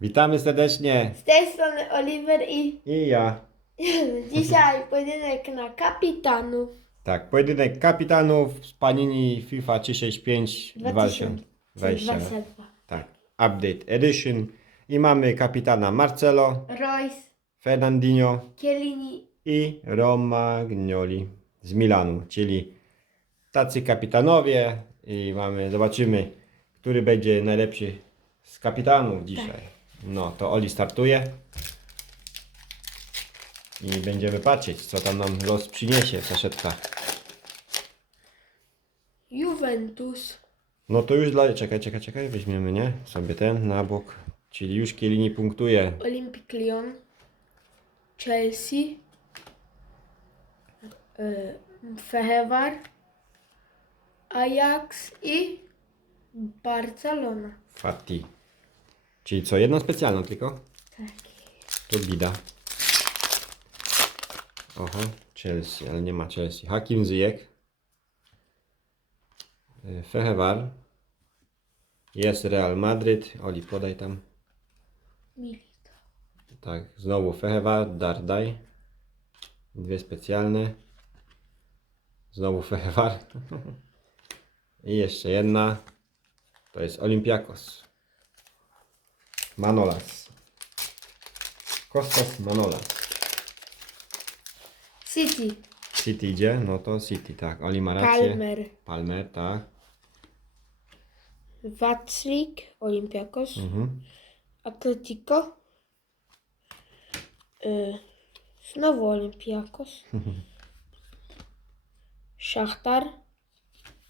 Witamy serdecznie. Z tej strony Oliver i I ja. dzisiaj pojedynek na kapitanów. Tak, pojedynek kapitanów z Panini FIFA 365 2000. 2020. Tak, Update Edition. I mamy kapitana Marcelo, Royce, Fernandinho Chiellini, i Romagnoli z Milanu, czyli tacy kapitanowie i mamy, zobaczymy, który będzie najlepszy z kapitanów dzisiaj. No, to Oli startuje i będziemy patrzeć, co tam nam los przyniesie w saszetkach. Juventus, No to już dla... Czekaj, czekaj, czekaj, weźmiemy, nie? Sobie ten na bok, czyli już Kielini punktuje. Olympic Lyon, Chelsea, y, Fehevar, Ajax i Barcelona. Fati. Czyli co, jedno specjalną tylko? Tak. To bida. Oho, Chelsea, ale nie ma Chelsea. Hakim Ziyech. Y, Fehevar. Jest Real Madryt. Oli, podaj tam. Milito. Tak, znowu Fehevar, Dardaj. Dwie specjalne. Znowu Fehevar. I jeszcze jedna. To jest Olympiakos. Manolas. Kostas Manolas. City, City idzie? No to City, tak. Oli ma rację. Palmer, Palmer, tak. Watslik, Olympiakos, Mhm. Atletico, y, znowu Olympiakos, Szachtar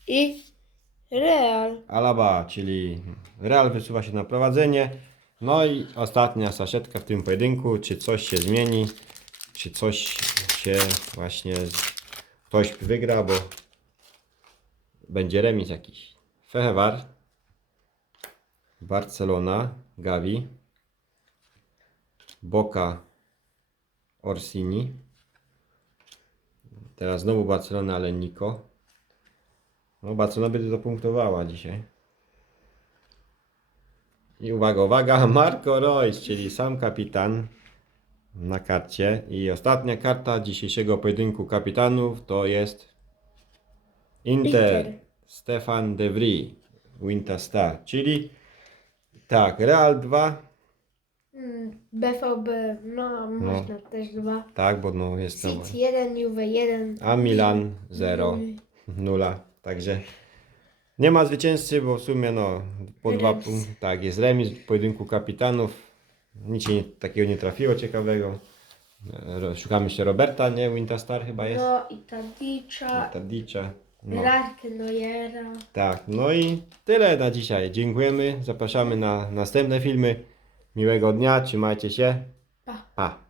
i Real. Alaba, czyli Real wysuwa się na prowadzenie. No i ostatnia saszetka w tym pojedynku. Czy coś się zmieni? Czy coś się właśnie ktoś wygra, bo będzie remis jakiś. Fehevar, Barcelona, Gavi, Boca, Orsini. Teraz znowu Barcelona, ale Nico. No, Barcelona będzie dopunktowała dzisiaj. I uwaga, uwaga, Marco Reus, czyli sam kapitan na karcie. I ostatnia karta dzisiejszego pojedynku kapitanów to jest Inter, Inter. Stefan De Vries, Winter Star, czyli tak, Real 2, Mm, BVB, no można też dwa. tak, bo no jest City 1, Juve 1. a Milan 0. Nula. Także nie ma zwycięzcy, bo w sumie no po dwa Remis. punkty. Tak, jest remis w pojedynku kapitanów. Nic się nie, takiego nie trafiło ciekawego. E, Szukamy jeszcze Roberta, nie? Winterstar chyba jest. No i Tadicza, Tadicza. No. Nojera. Tak, no i tyle na dzisiaj. Dziękujemy. Zapraszamy na następne filmy. Miłego dnia, trzymajcie się. Pa. Pa.